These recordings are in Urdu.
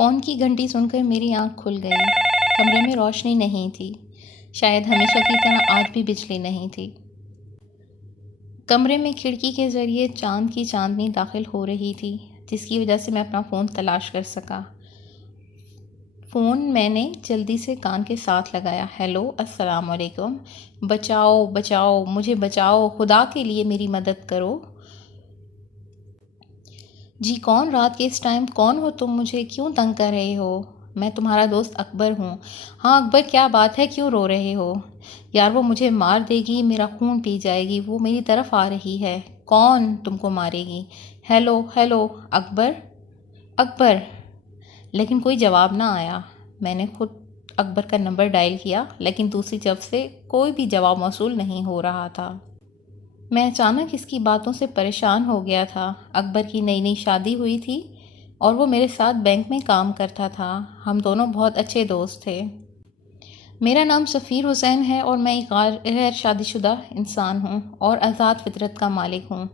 فون کی گھنٹی سن کر میری آنکھ کھل گئی۔ کمرے میں روشنی نہیں تھی، شاید ہمیشہ کی طرح آج بھی بجلی نہیں تھی۔ کمرے میں کھڑکی کے ذریعے چاند کی چاندنی داخل ہو رہی تھی، جس کی وجہ سے میں اپنا فون تلاش کر سکا۔ فون میں نے جلدی سے کان کے ساتھ لگایا۔ ہیلو، السلام علیکم۔ بچاؤ بچاؤ، مجھے بچاؤ، خدا کے لیے میری مدد کرو۔ جی کون؟ رات کے اس ٹائم کون ہو تم؟ مجھے کیوں تنگ کر رہے ہو؟ میں تمہارا دوست اکبر ہوں۔ ہاں اکبر، کیا بات ہے؟ کیوں رو رہے ہو؟ یار وہ مجھے مار دے گی، میرا خون پی جائے گی، وہ میری طرف آ رہی ہے۔ کون تم کو مارے گی؟ ہیلو ہیلو، اکبر اکبر۔ لیکن کوئی جواب نہ آیا۔ میں نے خود اکبر کا نمبر ڈائل کیا، لیکن دوسری جانب سے کوئی بھی جواب موصول نہیں ہو رہا تھا۔ میں اچانک اس کی باتوں سے پریشان ہو گیا تھا۔ اکبر کی نئی نئی شادی ہوئی تھی اور وہ میرے ساتھ بینک میں کام کرتا تھا۔ ہم دونوں بہت اچھے دوست تھے۔ میرا نام سفیر حسین ہے اور میں ایک غیر شادی شدہ انسان ہوں اور آزاد فطرت کا مالک ہوں۔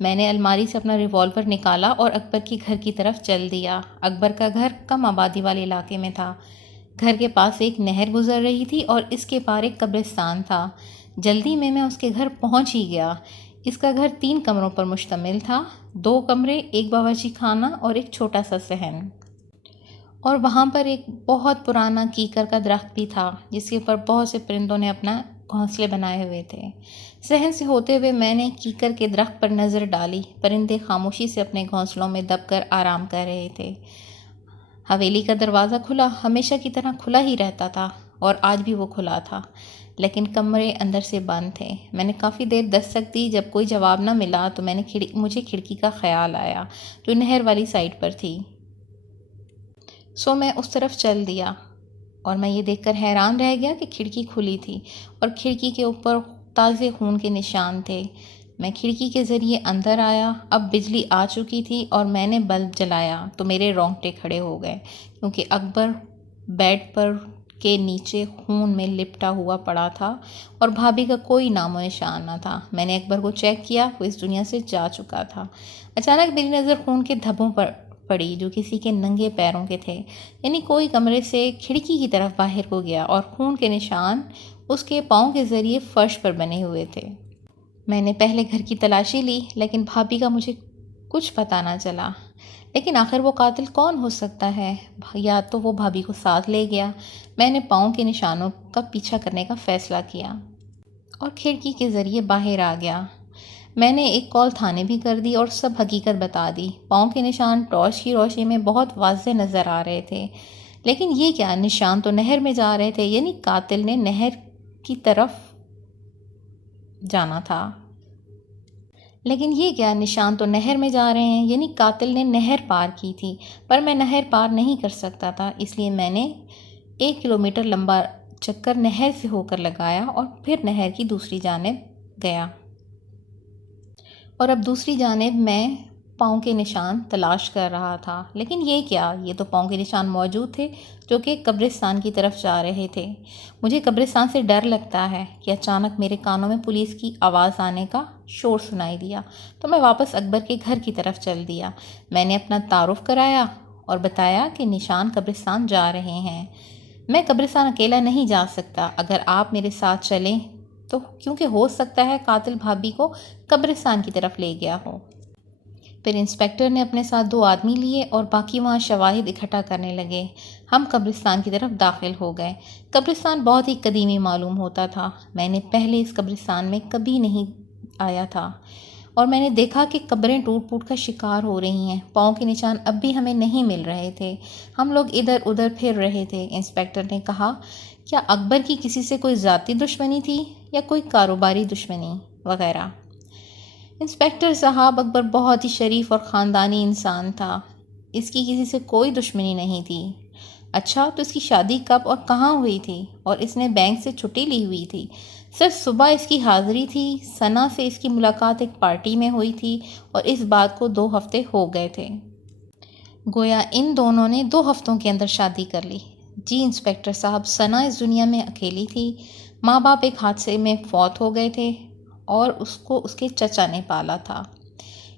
میں نے الماری سے اپنا ریوالور نکالا اور اکبر کے گھر کی طرف چل دیا۔ اکبر کا گھر کم آبادی والے علاقے میں تھا۔ گھر کے پاس ایک نہر گزر رہی تھی اور اس کے پار ایک قبرستان تھا۔ جلدی میں اس کے گھر پہنچ ہی گیا۔ اس کا گھر 3 کمروں پر مشتمل تھا، 2 کمرے، ایک باورچی خانہ اور ایک چھوٹا سا صحن۔ اور وہاں پر ایک بہت پرانا کیکر کا درخت بھی تھا، جس کے اوپر بہت سے پرندوں نے اپنا گھونسلے بنائے ہوئے تھے۔ صحن سے ہوتے ہوئے میں نے کیکر کے درخت پر نظر ڈالی۔ پرندے خاموشی سے اپنے گھونسلوں میں دب کر آرام کر رہے تھے۔ حویلی کا دروازہ کھلا، ہمیشہ کی طرح کھلا ہی رہتا تھا اور آج بھی وہ کھلا تھا، لیکن کمرے اندر سے بند تھے۔ میں نے کافی دیر دستک دی۔ جب کوئی جواب نہ ملا تو مجھے کھڑکی کا خیال آیا جو نہر والی سائڈ پر تھی، سو میں اس طرف چل دیا اور میں یہ دیکھ کر حیران رہ گیا کہ کھڑکی کھلی تھی اور کھڑکی کے اوپر تازے خون کے نشان تھے۔ میں کھڑکی کے ذریعے اندر آیا۔ اب بجلی آ چکی تھی اور میں نے بلب جلایا تو میرے رونگٹے کھڑے ہو گئے، کیونکہ اکبر بیڈ پر کے نیچے خون میں لپٹا ہوا پڑا تھا اور بھابھی کا کوئی نام و نشان نہ تھا۔ میں نے اکبر کو چیک کیا، وہ اس دنیا سے جا چکا تھا۔ اچانک میری نظر خون کے دھبوں پر پڑی جو کسی کے ننگے پیروں کے تھے، یعنی کوئی کمرے سے کھڑکی کی طرف باہر کو گیا اور خون کے نشان اس کے پاؤں کے ذریعے فرش پر بنے ہوئے تھے۔ میں نے پہلے گھر کی تلاشی لی، لیکن بھابھی کا مجھے کچھ پتہ نہ چلا۔ لیکن آخر وہ قاتل کون ہو سکتا ہے؟ یا تو وہ بھابھی کو ساتھ لے گیا۔ میں نے پاؤں کے نشانوں کا پیچھا کرنے کا فیصلہ کیا اور کھڑکی کے ذریعے باہر آ گیا۔ میں نے ایک کال تھانے بھی کر دی اور سب حقیقت بتا دی۔ پاؤں کے نشان ٹارچ کی روشنی میں بہت واضح نظر آ رہے تھے، لیکن یہ کیا؟ نشان تو نہر میں جا رہے تھے، یعنی قاتل نے نہر کی طرف جانا تھا۔ لیکن یہ کیا؟ نشان تو نہر میں جا رہے ہیں، یعنی قاتل نے نہر پار کی تھی، پر میں نہر پار نہیں کر سکتا تھا، اس لیے میں نے 1 کلومیٹر لمبا چکر نہر سے ہو کر لگایا اور پھر نہر کی دوسری جانب گیا۔ اور اب دوسری جانب میں پاؤں کے نشان تلاش کر رہا تھا، لیکن یہ کیا؟ یہ تو پاؤں کے نشان موجود تھے جو کہ قبرستان کی طرف جا رہے تھے۔ مجھے قبرستان سے ڈر لگتا ہے کہ اچانک میرے کانوں میں پولیس کی آواز آنے کا شور سنائی دیا تو میں واپس اکبر کے گھر کی طرف چل دیا۔ میں نے اپنا تعارف کرایا اور بتایا کہ نشان قبرستان جا رہے ہیں۔ میں قبرستان اکیلا نہیں جا سکتا، اگر آپ میرے ساتھ چلیں تو، کیونکہ ہو سکتا ہے قاتل بھابھی کو قبرستان کی طرف لے گیا ہو۔ پھر انسپیکٹر نے اپنے ساتھ 2 آدمی لیے اور باقی وہاں شواہد اکٹھا کرنے لگے۔ ہم قبرستان کی طرف داخل ہو گئے۔ قبرستان بہت ہی قدیمی معلوم ہوتا تھا۔ میں نے پہلے اس قبرستان میں کبھی نہیں آیا تھا اور میں نے دیکھا کہ قبریں ٹوٹ پھوٹ کا شکار ہو رہی ہیں۔ پاؤں کے نشان اب بھی ہمیں نہیں مل رہے تھے۔ ہم لوگ ادھر ادھر پھر رہے تھے۔ انسپیکٹر نے کہا، کیا اکبر کی کسی سے کوئی ذاتی دشمنی تھی یا کوئی کاروباری دشمنی وغیرہ؟ انسپیکٹر صاحب، اکبر بہت ہی شریف اور خاندانی انسان تھا، اس کی کسی سے کوئی دشمنی نہیں تھی۔ اچھا، تو اس کی شادی کب اور کہاں ہوئی تھی؟ اور اس نے بینک سے چھٹی لی ہوئی تھی؟ سر، صبح اس کی حاضری تھی، ثنا سے اس کی ملاقات ایک پارٹی میں ہوئی تھی اور اس بات کو 2 ہفتے ہو گئے تھے۔ گویا ان دونوں نے 2 ہفتوں کے اندر شادی کر لی۔ جی انسپیکٹر صاحب، ثنا اس دنیا میں اکیلی تھی، ماں باپ ایک حادثے میں فوت ہو گئے تھے اور اس کو اس کے چچا نے پالا تھا،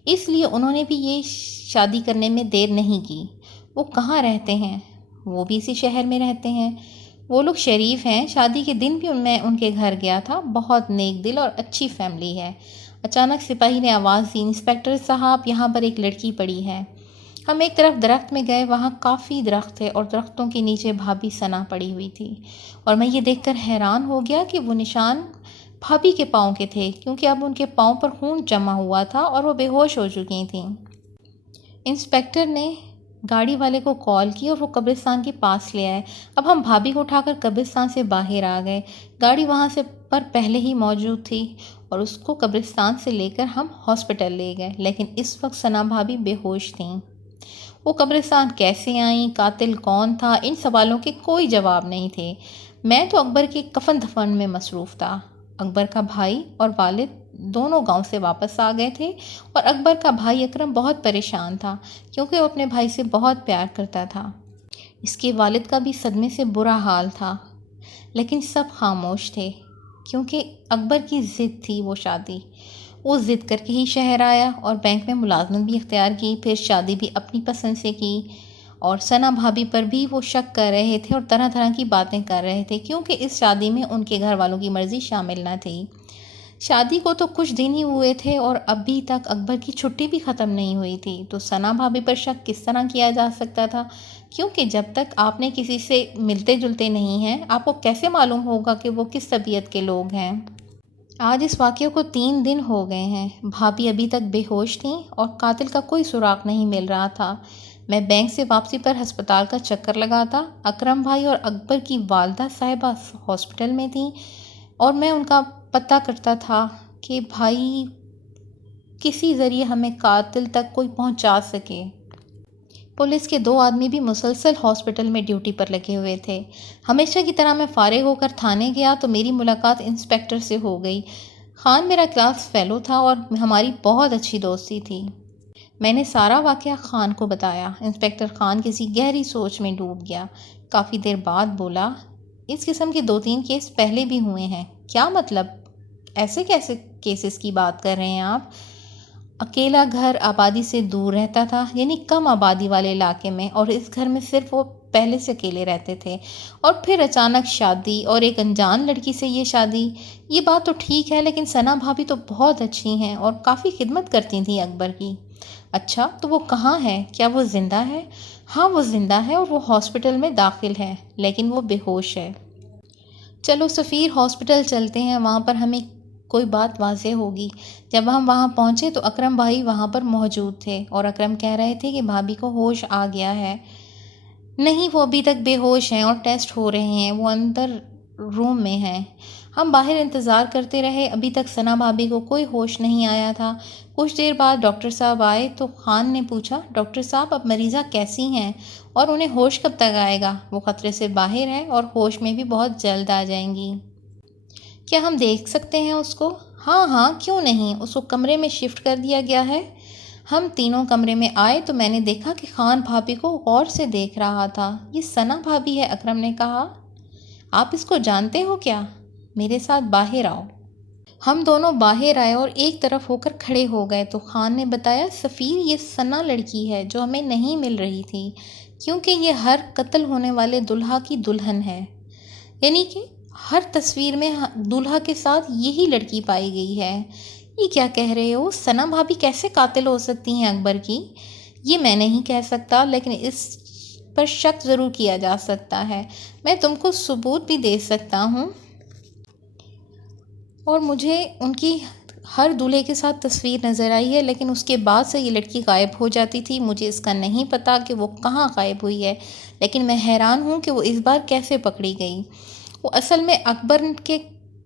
اس لیے انہوں نے بھی یہ شادی کرنے میں دیر نہیں کی۔ وہ کہاں رہتے ہیں؟ وہ بھی اسی شہر میں رہتے ہیں۔ وہ لوگ شریف ہیں، شادی کے دن بھی میں ان کے گھر گیا تھا، بہت نیک دل اور اچھی فیملی ہے۔ اچانک سپاہی نے آواز دی، انسپکٹر صاحب، یہاں پر ایک لڑکی پڑی ہے۔ ہم ایک طرف درخت میں گئے، وہاں کافی درخت تھے اور درختوں کے نیچے بھابھی ثنا پڑی ہوئی تھی، اور میں یہ دیکھ کر حیران ہو گیا کہ وہ نشان بھابھی کے پاؤں کے تھے، کیونکہ اب ان کے پاؤں پر خون جمع ہوا تھا اور وہ بے ہوش ہو چکی تھیں۔ انسپکٹر نے گاڑی والے کو کال کی اور وہ قبرستان کے پاس لے آئے۔ اب ہم بھابھی کو اٹھا کر قبرستان سے باہر آ گئے۔ گاڑی وہاں سے پر پہلے ہی موجود تھی اور اس کو قبرستان سے لے کر ہم ہاسپٹل لے گئے، لیکن اس وقت ثنا بھابھی بے ہوش تھیں۔ وہ قبرستان کیسے آئیں، قاتل کون تھا، ان سوالوں کے کوئی جواب نہیں تھے۔ میں تو اکبر کے کفن دفن میں مصروف تھا۔ اکبر کا بھائی اور والد دونوں گاؤں سے واپس آ گئے تھے اور اکبر کا بھائی اکرم بہت پریشان تھا، کیونکہ وہ اپنے بھائی سے بہت پیار کرتا تھا۔ اس کے والد کا بھی صدمے سے برا حال تھا، لیکن سب خاموش تھے، کیونکہ اکبر کی ضد تھی وہ شادی۔ وہ ضد کر کے ہی شہر آیا اور بینک میں ملازمت بھی اختیار کی، پھر شادی بھی اپنی پسند سے کی، اور ثنا بھابھی پر بھی وہ شک کر رہے تھے اور طرح طرح کی باتیں کر رہے تھے، کیونکہ اس شادی میں ان کے گھر والوں کی مرضی شامل نہ تھی۔ شادی کو تو کچھ دن ہی ہوئے تھے اور ابھی تک اکبر کی چھٹی بھی ختم نہیں ہوئی تھی، تو ثنا بھابھی پر شک کس طرح کیا جا سکتا تھا؟ کیونکہ جب تک آپ نے کسی سے ملتے جلتے نہیں ہیں، آپ کو کیسے معلوم ہوگا کہ وہ کس طبیعت کے لوگ ہیں؟ آج اس واقعے کو 3 دن ہو گئے ہیں۔ بھابھی ابھی تک بے ہوش تھیں اور قاتل کا کوئی سراغ نہیں مل رہا تھا۔ میں بینک سے واپسی پر ہسپتال کا چکر لگاتا، اکرم بھائی اور اکبر کی والدہ صاحبہ ہاسپٹل میں تھیں، اور میں ان کا پتہ کرتا تھا کہ بھائی کسی ذریعے ہمیں قاتل تک کوئی پہنچا سکے۔ پولیس کے 2 آدمی بھی مسلسل ہاسپٹل میں ڈیوٹی پر لگے ہوئے تھے۔ ہمیشہ کی طرح میں فارغ ہو کر تھانے گیا تو میری ملاقات انسپکٹر سے ہو گئی۔ خان میرا کلاس فیلو تھا اور ہماری بہت اچھی دوستی تھی۔ میں نے سارا واقعہ خان کو بتایا۔ انسپکٹر خان کسی گہری سوچ میں ڈوب گیا۔ کافی دیر بعد بولا، اس قسم کے 2-3 کیس پہلے بھی ہوئے ہیں۔ کیا مطلب؟ ایسے کیسے کیسز کی بات کر رہے ہیں آپ؟ اکیلا گھر آبادی سے دور رہتا تھا، یعنی کم آبادی والے علاقے میں، اور اس گھر میں صرف وہ پہلے سے اکیلے رہتے تھے، اور پھر اچانک شادی اور ایک انجان لڑکی سے یہ شادی۔ یہ بات تو ٹھیک ہے، لیکن ثنا بھابھی تو بہت اچھی ہیں اور کافی خدمت کرتی تھیں اکبر کی۔ اچھا، تو وہ کہاں ہے؟ کیا وہ زندہ ہے؟ ہاں، وہ زندہ ہے اور وہ ہاسپٹل میں داخل ہے، لیکن وہ بے ہوش ہے۔ چلو سفیر، ہاسپٹل چلتے ہیں، وہاں پر ہمیں کوئی بات واضح ہوگی۔ جب ہم وہاں پہنچے تو اکرم بھائی وہاں پر موجود تھے، اور اکرم کہہ رہے تھے کہ بھابھی کو ہوش آ گیا ہے۔ نہیں، وہ ابھی تک بے ہوش ہیں اور ٹیسٹ ہو رہے ہیں، وہ اندر روم میں ہیں۔ ہم باہر انتظار کرتے رہے، ابھی تک ثنا بھابھی کو کوئی ہوش نہیں آیا تھا۔ کچھ دیر بعد ڈاکٹر صاحب آئے تو خان نے پوچھا، ڈاکٹر صاحب اب مریضہ کیسی ہیں اور انہیں ہوش کب تک آئے گا؟ وہ خطرے سے باہر ہے اور ہوش میں بھی بہت جلد آ جائیں گی۔ کیا ہم دیکھ سکتے ہیں اس کو؟ ہاں ہاں، کیوں نہیں، اس کو کمرے میں شفٹ کر دیا گیا ہے۔ ہم تینوں کمرے میں آئے تو میں نے دیکھا کہ خان بھابھی کو غور سے دیکھ رہا تھا۔ یہ ثنا بھابھی ہے، اکرم نے کہا۔ آپ اس کو جانتے ہو کیا؟ میرے ساتھ باہر آؤ۔ ہم دونوں باہر آئے اور ایک طرف ہو کر کھڑے ہو گئے تو خان نے بتایا، سفیر، یہ ثنا لڑکی ہے جو ہمیں نہیں مل رہی تھی، کیونکہ یہ ہر قتل ہونے والے دلہا کی دلہن ہے، یعنی کہ ہر تصویر میں دولہا کے ساتھ یہی لڑکی پائی گئی ہے۔ یہ کیا کہہ رہے ہو؟ ثنا بھابھی کیسے قاتل ہو سکتی ہیں اکبر کی؟ یہ میں نہیں کہہ سکتا، لیکن اس پر شک ضرور کیا جا سکتا ہے۔ میں تم کو ثبوت بھی دے سکتا ہوں، اور مجھے ان کی ہر دولہے کے ساتھ تصویر نظر آئی ہے، لیکن اس کے بعد سے یہ لڑکی غائب ہو جاتی تھی۔ مجھے اس کا نہیں پتا کہ وہ کہاں غائب ہوئی ہے، لیکن میں حیران ہوں کہ وہ اس بار کیسے پکڑی گئی۔ وہ اصل میں اکبر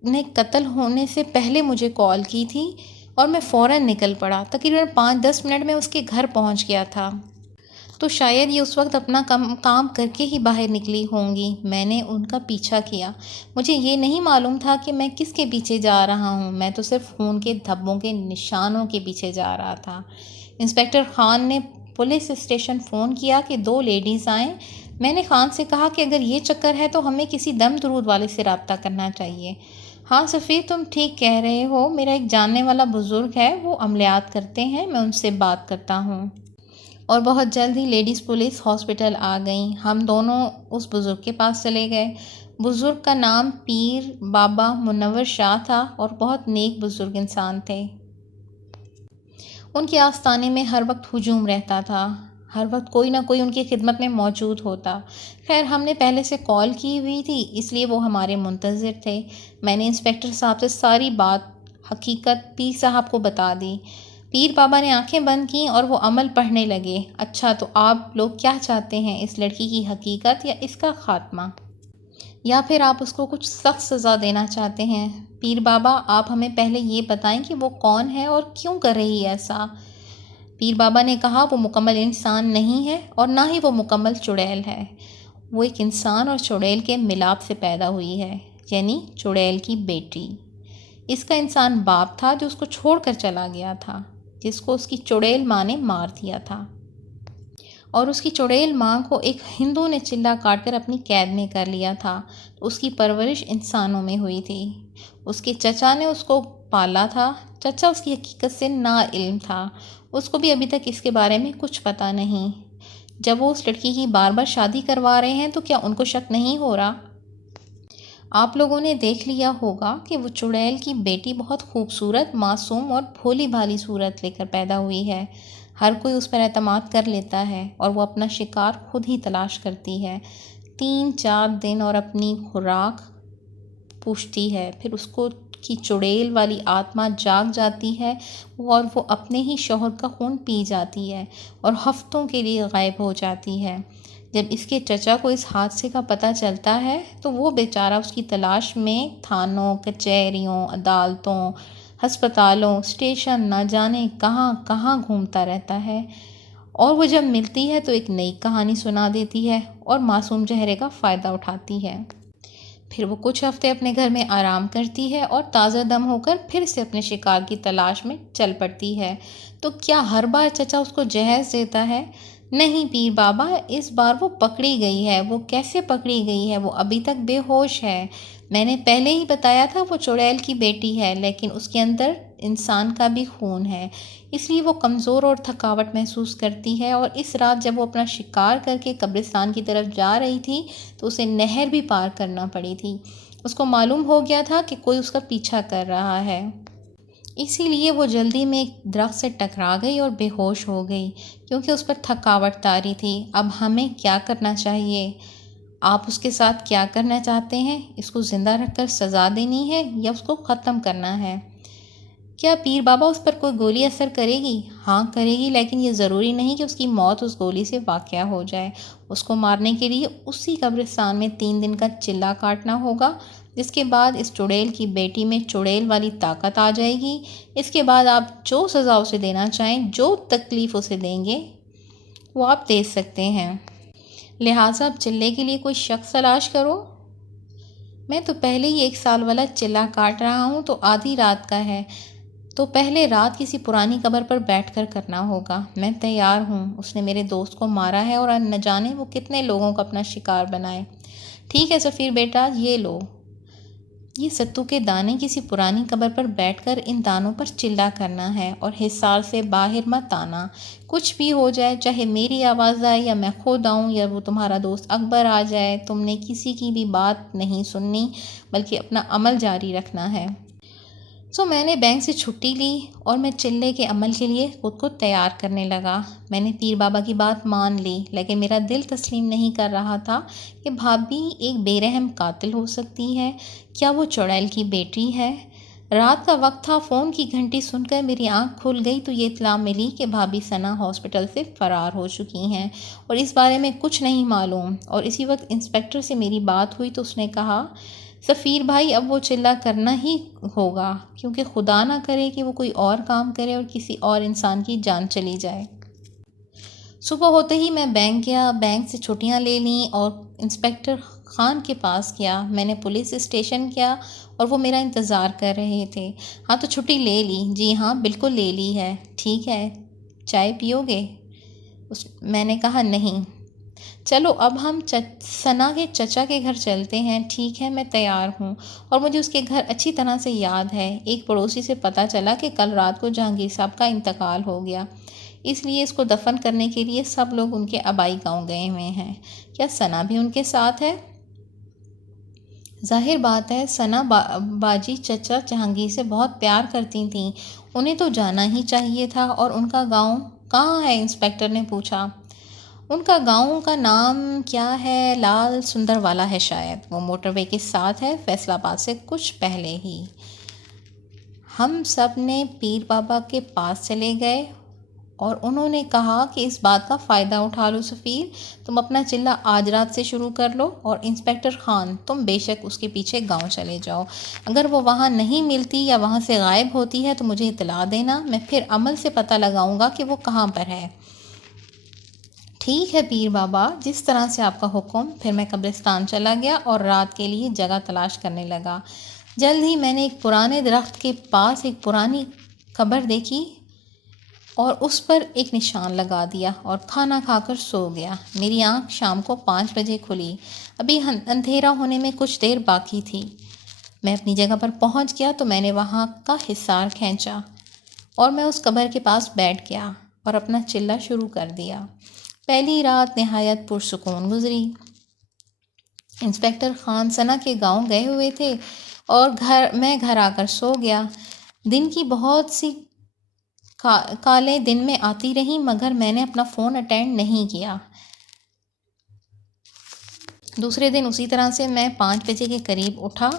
نے قتل ہونے سے پہلے مجھے کال کی تھی اور میں فوراً نکل پڑا۔ تقریباً 5-10 منٹ میں اس کے گھر پہنچ گیا تھا، تو شاید یہ اس وقت اپنا کام کر کے ہی باہر نکلی ہوں گی۔ میں نے ان کا پیچھا کیا۔ مجھے یہ نہیں معلوم تھا کہ میں کس کے پیچھے جا رہا ہوں، میں تو صرف خون کے دھبوں کے نشانوں کے پیچھے جا رہا تھا۔ انسپکٹر خان نے پولیس اسٹیشن فون کیا کہ 2 لیڈیز آئیں۔ میں نے خان سے کہا کہ اگر یہ چکر ہے تو ہمیں کسی دم درود والے سے رابطہ کرنا چاہیے۔ ہاں سفیر، تم ٹھیک کہہ رہے ہو، میرا ایک جاننے والا بزرگ ہے، وہ عملیات کرتے ہیں، میں ان سے بات کرتا ہوں۔ اور بہت جلد ہی لیڈیز پولیس ہاسپٹل آ گئیں۔ ہم دونوں اس بزرگ کے پاس چلے گئے۔ بزرگ کا نام پیر بابا منور شاہ تھا اور بہت نیک بزرگ انسان تھے۔ ان کے آستانے میں ہر وقت ہجوم رہتا تھا، ہر وقت کوئی نہ کوئی ان کی خدمت میں موجود ہوتا۔ خیر ہم نے پہلے سے کال کی ہوئی تھی، اس لیے وہ ہمارے منتظر تھے۔ میں نے انسپکٹر صاحب سے ساری بات حقیقت پیر صاحب کو بتا دی۔ پیر بابا نے آنکھیں بند کیں اور وہ عمل پڑھنے لگے۔ اچھا تو آپ لوگ کیا چاہتے ہیں، اس لڑکی کی حقیقت یا اس کا خاتمہ، یا پھر آپ اس کو کچھ سخت سزا دینا چاہتے ہیں؟ پیر بابا آپ ہمیں پہلے یہ بتائیں کہ وہ کون ہے اور کیوں کر رہی ہے ایسا؟ پیر بابا نے کہا وہ مکمل انسان نہیں ہے اور نہ ہی وہ مکمل چڑیل ہے۔ وہ ایک انسان اور چڑیل کے ملاپ سے پیدا ہوئی ہے، یعنی چڑیل کی بیٹی۔ اس کا انسان باپ تھا جو اس کو چھوڑ کر چلا گیا تھا، جس کو اس کی چڑیل ماں نے مار دیا تھا، اور اس کی چڑیل ماں کو ایک ہندو نے چلا کاٹ کر اپنی قید میں کر لیا تھا۔ اس کی پرورش انسانوں میں ہوئی تھی۔ اس کے چچا نے اس کو پالا تھا۔ چچا اس کی حقیقت سے نا علم تھا، اس کو بھی ابھی تک اس کے بارے میں کچھ پتہ نہیں۔ جب وہ اس لڑکی کی بار بار شادی کروا رہے ہیں تو کیا ان کو شک نہیں ہو رہا؟ آپ لوگوں نے دیکھ لیا ہوگا کہ وہ چڑیل کی بیٹی بہت خوبصورت، معصوم اور بھولی بھالی صورت لے کر پیدا ہوئی ہے۔ ہر کوئی اس پر اعتماد کر لیتا ہے اور وہ اپنا شکار خود ہی تلاش کرتی ہے۔ 3-4 دن اور اپنی خوراک پوچھتی ہے، پھر اس کو کی چڑیل والی آتما جاگ جاتی ہے اور وہ اپنے ہی شوہر کا خون پی جاتی ہے اور ہفتوں کے لیے غائب ہو جاتی ہے۔ جب اس کے چچا کو اس حادثے کا پتہ چلتا ہے تو وہ بیچارہ اس کی تلاش میں تھانوں، کچہریوں، عدالتوں، ہسپتالوں، اسٹیشن نہ جانے کہاں کہاں گھومتا رہتا ہے، اور وہ جب ملتی ہے تو ایک نئی کہانی سنا دیتی ہے اور معصوم چہرے کا فائدہ اٹھاتی ہے۔ پھر وہ کچھ ہفتے اپنے گھر میں آرام کرتی ہے اور تازہ دم ہو کر پھر سے اپنے شکار کی تلاش میں چل پڑتی ہے۔ تو کیا ہر بار چچا اس کو جہیز دیتا ہے؟ نہیں پیر بابا، اس بار وہ پکڑی گئی ہے۔ وہ کیسے پکڑی گئی ہے؟ وہ ابھی تک بے ہوش ہے۔ میں نے پہلے ہی بتایا تھا وہ چڑیل کی بیٹی ہے، لیکن اس کے اندر انسان کا بھی خون ہے، اس لیے وہ کمزور اور تھکاوٹ محسوس کرتی ہے۔ اور اس رات جب وہ اپنا شکار کر کے قبرستان کی طرف جا رہی تھی تو اسے نہر بھی پار کرنا پڑی تھی۔ اس کو معلوم ہو گیا تھا کہ کوئی اس کا پیچھا کر رہا ہے، اسی لیے وہ جلدی میں ایک درخت سے ٹکرا گئی اور بے ہوش ہو گئی، کیونکہ اس پر تھکاوٹ طاری تھی۔ اب ہمیں کیا کرنا چاہیے؟ آپ اس کے ساتھ کیا کرنا چاہتے ہیں؟ اس کو زندہ رکھ کر سزا دینی ہے یا اس کو ختم کرنا ہے؟ کیا پیر بابا اس پر کوئی گولی اثر کرے گی؟ ہاں کرے گی، لیکن یہ ضروری نہیں کہ اس کی موت اس گولی سے واقع ہو جائے۔ اس کو مارنے کے لیے اسی قبرستان میں 3 دن کا چلا کاٹنا ہوگا، جس کے بعد اس چڑیل کی بیٹی میں چڑیل والی طاقت آ جائے گی۔ اس کے بعد آپ جو سزا اسے دینا چاہیں، جو تکلیف اسے دیں گے وہ آپ دے سکتے ہیں، لہٰذا اب چلے کے لیے کوئی شخص تلاش کرو۔ میں تو پہلے ہی 1 سال والا چلا کاٹ رہا ہوں، تو آدھی رات کا ہے، تو پہلے رات کسی پرانی قبر پر بیٹھ کر کرنا ہوگا۔ میں تیار ہوں، اس نے میرے دوست کو مارا ہے اور نہ جانے وہ کتنے لوگوں کو اپنا شکار بنائے۔ ٹھیک ہے سفیر بیٹا، یہ لو، یہ ستو کے دانے، کسی پرانی قبر پر بیٹھ کر ان دانوں پر چلا کرنا ہے اور حصار سے باہر مت آنا۔ کچھ بھی ہو جائے، چاہے میری آواز آئے یا میں خود آؤں یا وہ تمہارا دوست اکبر آ جائے، تم نے کسی کی بھی بات نہیں سننی بلکہ اپنا عمل جاری رکھنا ہے۔ میں نے بینک سے چھٹی لی اور میں چلے کے عمل کے لیے خود کو تیار کرنے لگا۔ میں نے پیر بابا کی بات مان لی، لیکن میرا دل تسلیم نہیں کر رہا تھا کہ بھابھی ایک بے رحم قاتل ہو سکتی ہے۔ کیا وہ چڑیل کی بیٹی ہے؟ رات کا وقت تھا، فون کی گھنٹی سن کر میری آنکھ کھل گئی تو یہ اطلاع ملی کہ بھابھی ثنا ہاسپٹل سے فرار ہو چکی ہیں اور اس بارے میں کچھ نہیں معلوم۔ اور اسی وقت انسپکٹر سے میری بات ہوئی تو اس نے کہا، سفیر بھائی اب وہ چلا کرنا ہی ہوگا، کیونکہ خدا نہ کرے کہ وہ کوئی اور کام کرے اور کسی اور انسان کی جان چلی جائے۔ صبح ہوتے ہی میں بینک گیا، بینک سے چھٹیاں لے لیں اور انسپکٹر خان کے پاس گیا۔ میں نے پولیس اسٹیشن کیا اور وہ میرا انتظار کر رہے تھے۔ ہاں تو چھٹی لے لی؟ جی ہاں بالکل لے لی ہے۔ ٹھیک ہے، چائے پیو گے؟ میں نے کہا نہیں۔ چلو اب ہم ثنا کے چچا کے گھر چلتے ہیں۔ ٹھیک ہے، میں تیار ہوں، اور مجھے اس کے گھر اچھی طرح سے یاد ہے۔ ایک پڑوسی سے پتہ چلا کہ کل رات کو جہانگیر صاحب کا انتقال ہو گیا۔ اس لیے اس کو دفن کرنے کے لیے سب لوگ ان کے آبائی گاؤں گئے ہوئے ہیں۔ کیا ثنا بھی ان کے ساتھ ہے؟ ظاہر بات ہے، ثنا باجی چچا جہانگیر سے بہت پیار کرتی تھیں، انہیں تو جانا ہی چاہیے تھا۔ اور ان کا گاؤں کہاں ہے؟ انسپکٹر نے پوچھا۔ ان کا گاؤں کا نام کیا ہے؟ لال سندر والا ہے شاید، وہ موٹر وے کے ساتھ ہے، فیصل آباد سے کچھ پہلے ہی۔ ہم سب نے پیر بابا کے پاس چلے گئے اور انہوں نے کہا کہ اس بات کا فائدہ اٹھا لو سفیر، تم اپنا چلہ آج رات سے شروع کر لو، اور انسپکٹر خان تم بے شک اس کے پیچھے گاؤں چلے جاؤ۔ اگر وہ وہاں نہیں ملتی یا وہاں سے غائب ہوتی ہے تو مجھے اطلاع دینا، میں پھر عمل سے پتہ لگاؤں گا کہ وہ کہاں پر ہے۔ ٹھیک ہے پیر بابا، جس طرح سے آپ کا حکم۔ پھر میں قبرستان چلا گیا اور رات کے لیے جگہ تلاش کرنے لگا۔ جلد ہی میں نے ایک پرانے درخت کے پاس ایک پرانی قبر دیکھی اور اس پر ایک نشان لگا دیا اور کھانا کھا کر سو گیا۔ میری آنکھ شام کو 5 بجے کھلی، ابھی اندھیرا ہونے میں کچھ دیر باقی تھی۔ میں اپنی جگہ پر پہنچ گیا تو میں نے وہاں کا حصار کھینچا اور میں اس قبر کے پاس بیٹھ گیا اور اپنا چلہ شروع کر دیا۔ پہلی رات نہایت پرسکون گزری۔ انسپکٹر خان ثنا کے گاؤں گئے ہوئے تھے اور میں گھر آ کر سو گیا۔ دن کی بہت سی کالیں دن میں آتی رہیں مگر میں نے اپنا فون اٹینڈ نہیں کیا۔ دوسرے دن اسی طرح سے میں 5 بجے کے قریب اٹھا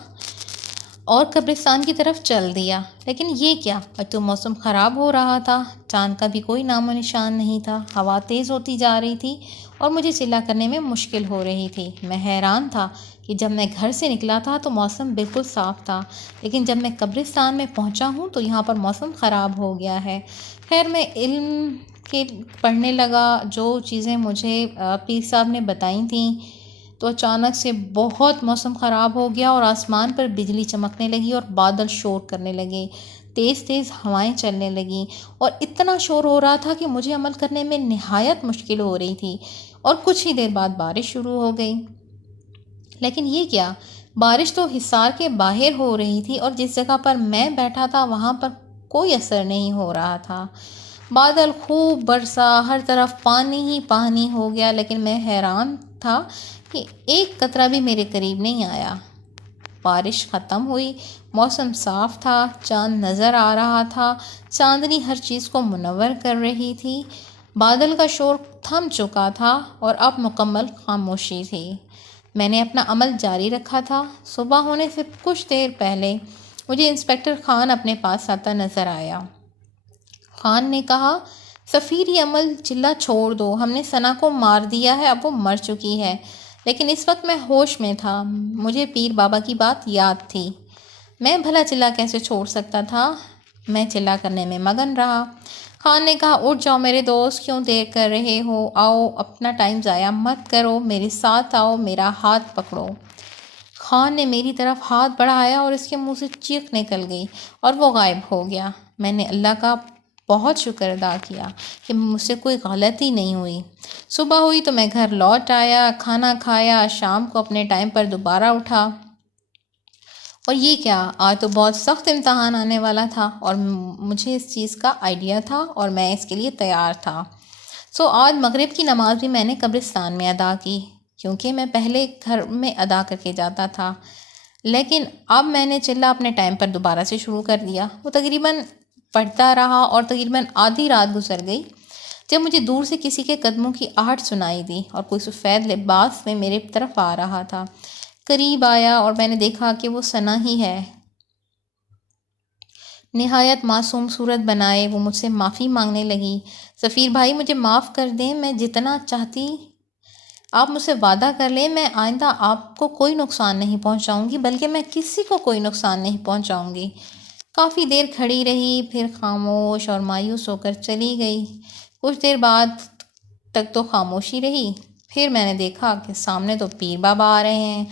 اور قبرستان کی طرف چل دیا۔ لیکن یہ کیا، اب تو موسم خراب ہو رہا تھا، چاند کا بھی کوئی نام و نشان نہیں تھا، ہوا تیز ہوتی جا رہی تھی اور مجھے چلا کرنے میں مشکل ہو رہی تھی۔ میں حیران تھا کہ جب میں گھر سے نکلا تھا تو موسم بالکل صاف تھا، لیکن جب میں قبرستان میں پہنچا ہوں تو یہاں پر موسم خراب ہو گیا ہے۔ خیر میں علم کے پڑھنے لگا، جو چیزیں مجھے پیر صاحب نے بتائی تھیں، تو اچانک سے بہت موسم خراب ہو گیا اور آسمان پر بجلی چمکنے لگی اور بادل شور کرنے لگے، تیز تیز ہوائیں چلنے لگیں اور اتنا شور ہو رہا تھا کہ مجھے عمل کرنے میں نہایت مشکل ہو رہی تھی، اور کچھ ہی دیر بعد بارش شروع ہو گئی۔ لیکن یہ کیا، بارش تو حصار کے باہر ہو رہی تھی اور جس جگہ پر میں بیٹھا تھا وہاں پر کوئی اثر نہیں ہو رہا تھا۔ بادل خوب برسا، ہر طرف پانی ہی پانی ہو گیا، لیکن میں حیران تھا کہ ایک قطرہ بھی میرے قریب نہیں آیا۔ بارش ختم ہوئی، موسم صاف تھا، چاند نظر آ رہا تھا، چاندنی ہر چیز کو منور کر رہی تھی، بادل کا شور تھم چکا تھا اور اب مکمل خاموشی تھی۔ میں نے اپنا عمل جاری رکھا تھا۔ صبح ہونے سے کچھ دیر پہلے مجھے انسپکٹر خان اپنے پاس آتا نظر آیا۔ خان نے کہا، سفیر یہ عمل چلہ چھوڑ دو، ہم نے ثنا کو مار دیا ہے، اب وہ مر چکی ہے۔ لیکن اس وقت میں ہوش میں تھا، مجھے پیر بابا کی بات یاد تھی۔ میں بھلا چلہ کیسے چھوڑ سکتا تھا؟ میں چلہ کرنے میں مگن رہا۔ خان نے کہا، اٹھ جاؤ میرے دوست، کیوں دیر کر رہے ہو؟ آؤ، اپنا ٹائم ضائع مت کرو، میرے ساتھ آؤ، میرا ہاتھ پکڑو۔ خان نے میری طرف ہاتھ بڑھایا اور اس کے منہ سے چیخ نکل گئی اور وہ غائب ہو گیا۔ میں نے اللہ کا بہت شکر ادا کیا کہ مجھ سے کوئی غلطی نہیں ہوئی۔ صبح ہوئی تو میں گھر لوٹ آیا، کھانا کھایا، شام کو اپنے ٹائم پر دوبارہ اٹھا۔ اور یہ کیا، آج تو بہت سخت امتحان آنے والا تھا اور مجھے اس چیز کا آئیڈیا تھا اور میں اس کے لیے تیار تھا۔ آج مغرب کی نماز بھی میں نے قبرستان میں ادا کی، کیونکہ میں پہلے گھر میں ادا کر کے جاتا تھا، لیکن اب میں نے چلہ اپنے ٹائم پر دوبارہ سے شروع کر دیا۔ وہ تقریباً پڑھتا رہا اور تقریباً آدھی رات گزر گئی جب مجھے دور سے کسی کے قدموں کی آہٹ سنائی دی اور کوئی سفید لباس میں میرے طرف آ رہا تھا۔ قریب آیا اور میں نے دیکھا کہ وہ ثنا ہی ہے۔ نہایت معصوم صورت بنائے وہ مجھ سے معافی مانگنے لگی۔ سفیر بھائی مجھے معاف کر دیں، میں جتنا چاہتی آپ مجھ سے وعدہ کر لیں، میں آئندہ آپ کو کوئی نقصان نہیں پہنچاؤں گی، بلکہ میں کسی کو کوئی نقصان نہیں پہنچاؤں گی۔ کافی دیر کھڑی رہی، پھر خاموش اور مایوس ہو کر چلی گئی۔ کچھ دیر بعد تک تو خاموشی رہی، پھر میں نے دیکھا کہ سامنے تو پیر بابا آ رہے ہیں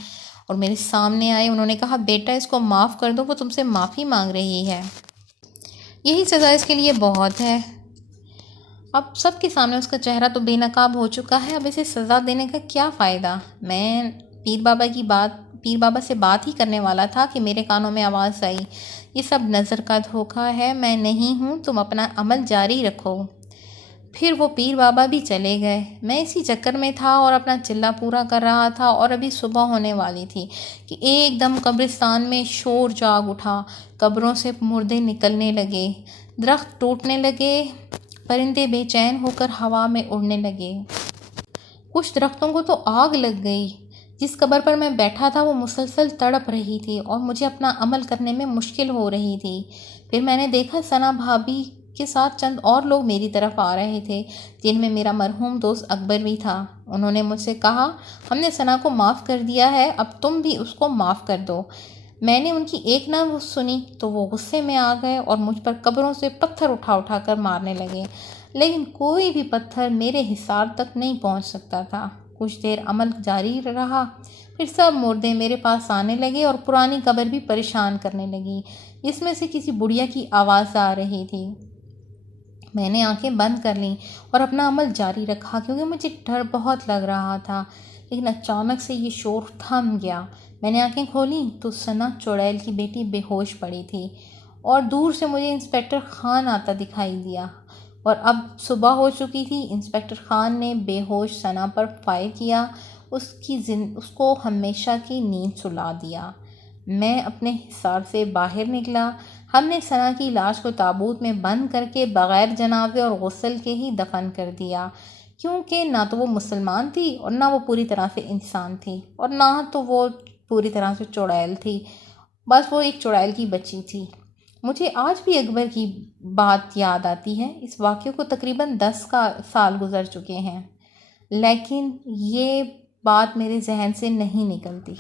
اور میرے سامنے آئے۔ انہوں نے کہا، بیٹا اس کو معاف کر دو، وہ تم سے معافی مانگ رہی ہے، یہی سزا اس کے لیے بہت ہے۔ اب سب کے سامنے اس کا چہرہ تو بے نقاب ہو چکا ہے، اب اسے سزا دینے کا کیا فائدہ؟ میں پیر بابا سے بات ہی کرنے والا تھا کہ میرے کانوں میں آواز آئی، یہ سب نظر کا دھوکہ ہے، میں نہیں ہوں، تم اپنا عمل جاری رکھو۔ پھر وہ پیر بابا بھی چلے گئے۔ میں اسی چکر میں تھا اور اپنا چلہ پورا کر رہا تھا، اور ابھی صبح ہونے والی تھی کہ ایک دم قبرستان میں شور جاگ اٹھا۔ قبروں سے مردے نکلنے لگے، درخت ٹوٹنے لگے، پرندے بے چین ہو کر ہوا میں اڑنے لگے۔ کچھ درختوں کو تو آگ لگ گئی۔ جس قبر پر میں بیٹھا تھا وہ مسلسل تڑپ رہی تھی اور مجھے اپنا عمل کرنے میں مشکل ہو رہی تھی۔ پھر میں نے دیکھا ثنا بھابھی کے ساتھ چند اور لوگ میری طرف آ رہے تھے، جن میں میرا مرحوم دوست اکبر بھی تھا۔ انہوں نے مجھ سے کہا، ہم نے ثنا کو معاف کر دیا ہے، اب تم بھی اس کو معاف کر دو۔ میں نے ان کی ایک نہ سنی تو وہ غصے میں آ گئے اور مجھ پر قبروں سے پتھر اٹھا اٹھا کر مارنے لگے، لیکن کوئی بھی پتھر میرے حصار تک نہیں پہنچ سکتا تھا۔ کچھ دیر عمل جاری رہا، پھر سب مردے میرے پاس آنے لگے اور پرانی قبر بھی پریشان کرنے لگی، جس میں سے کسی بڑھیا کی آواز آ رہی تھی۔ میں نے آنکھیں بند کر لیں اور اپنا عمل جاری رکھا کیونکہ مجھے ڈر بہت لگ رہا تھا، لیکن اچانک سے یہ شور تھم گیا۔ میں نے آنکھیں کھولیں تو ثنا چڑیل کی بیٹی بے ہوش پڑی تھی، اور دور سے مجھے انسپکٹر خان آتا دکھائی دیا، اور اب صبح ہو چکی تھی۔ انسپکٹر خان نے بے ہوش ثنا پر فائر کیا، اس کو ہمیشہ کی نیند سلا دیا۔ میں اپنے حصار سے باہر نکلا۔ ہم نے ثنا کی لاش کو تابوت میں بند کر کے بغیر جنازے اور غسل کے ہی دفن کر دیا، کیونکہ نہ تو وہ مسلمان تھی اور نہ وہ پوری طرح سے انسان تھی، اور نہ تو وہ پوری طرح سے چڑیل تھی، بس وہ ایک چڑیل کی بچی تھی۔ مجھے آج بھی اکبر کی بات یاد آتی ہے۔ اس واقعے کو تقریباً 10 سال گزر چکے ہیں، لیکن یہ بات میرے ذہن سے نہیں نکلتی۔